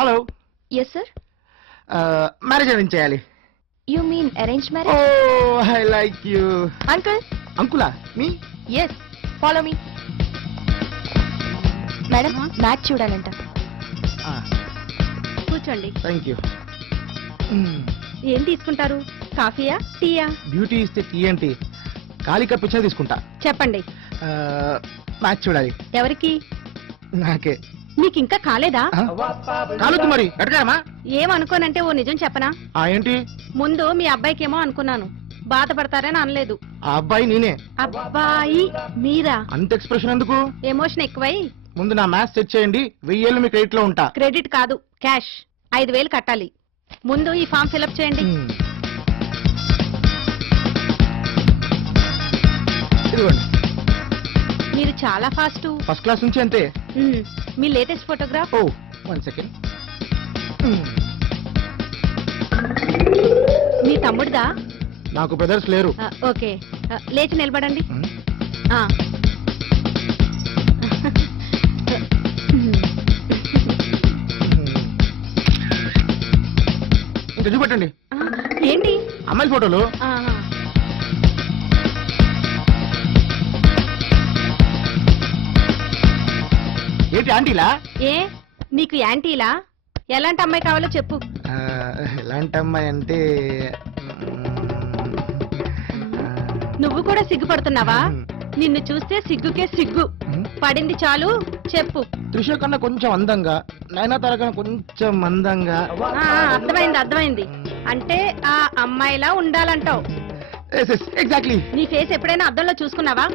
Hello. Yes sir. Marriage arrange చేయాలి. You mean arrange ఓ marriage? I like you. Uncle. అంకులా? Me? Yes, follow me. Madam, match చూడాలంట. కూర్చోండి. Thank you. ఏం తీసుకుంటారు? కాఫీయా, టీయా? బ్యూటీ ఇస్తే టీ ఏంటి, ఖాళీ కప్ ఇచ్చినా తీసుకుంటా. చెప్పండి. మ్యాచ్ చూడాలి. ఎవరికి? నాకే. నీకు ఇంకా కాలేదా? కాలొద్దు మరి, ఎడగారమ్మా. ఏమనుకోనంటే ఓ నిజం చెప్పనా? ఏంటి? ముందు మీ అబ్బాయికేమో అనుకున్నాను, బాధపడతారని అనలేదు. ఆ అబ్బాయి నేనే. అబ్బాయి మీరా? అంత ఎక్స్ప్రెషన్ ఎందుకు? ఎమోషన్ ఎక్కువై. ముందు నా మ్యాథ్స్ సెట్ చేయండి, 1000 మీ క్రెడిట్ లో ఉంటా. క్రెడిట్ కాదు, క్యాష్. 5000 కట్టాలి. ముందు ఈ ఫామ్ ఫిలప్ చేయండి. ఇదిగోండి. మీరు చాలా ఫాస్ట్. ఫస్ట్ క్లాస్ నుంచి అంతే. మీ లేటెస్ట్ ఫోటోగ్రాఫ్? ఓ 1 సెకండ్. మీ తమ్ముడిదా? నాకు బ్రదర్స్ లేరు. ఓకే, లేచి నిలబడండి. ఆ. ఇంకా చూపెట్టండి. ఏంటి? అమ్మాయి ఫోటోలు. ఏంటి ఆంటీలా? ఏ నీకు యాంటీలా? ఎలాంటి అమ్మాయి కావాలో చెప్పు. ఎలాంటి అమ్మాయి అంటే నువ్వు కూడా సిగ్గుపడుతున్నావా? నిన్ను చూస్తే సిగ్గుకే సిగ్గు పడింది. చాలు చెప్పు. త్రిష కన్నా కొంచెం అందంగా, నయనతార కన్నా కొంచెం అందంగా. అర్థమైంది. అంటే ఆ అమ్మాయిలా ఉండాలంటావు. ఎగ్జాక్ట్లీ. నీ ఫేస్ ఎప్పుడైనా అద్దంలో చూసుకున్నావా?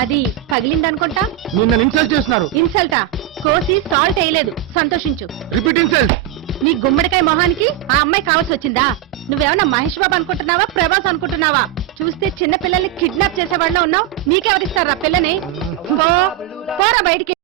అది పగిలిందనుకుంటా. నిన్న ఇన్సల్ట్ చేస్తున్నారు. ఇన్సల్టా? కోసి సాల్ట్ వేయలేదు, సంతోషించు. Repeat insult. నీ గుమ్మడికాయ మొహానికి ఆ అమ్మాయి కావాల్సి వచ్చిందా? నువ్వేమన్నా మహేష్ బాబు అనుకుంటున్నావా, ప్రభాస్ అనుకుంటున్నావా? చూస్తే చిన్న పిల్లల్ని కిడ్నాప్ చేసే వాళ్ళ ఉన్నావు. నీకెవరిస్తారా పిల్లని? పోరా బయటికి.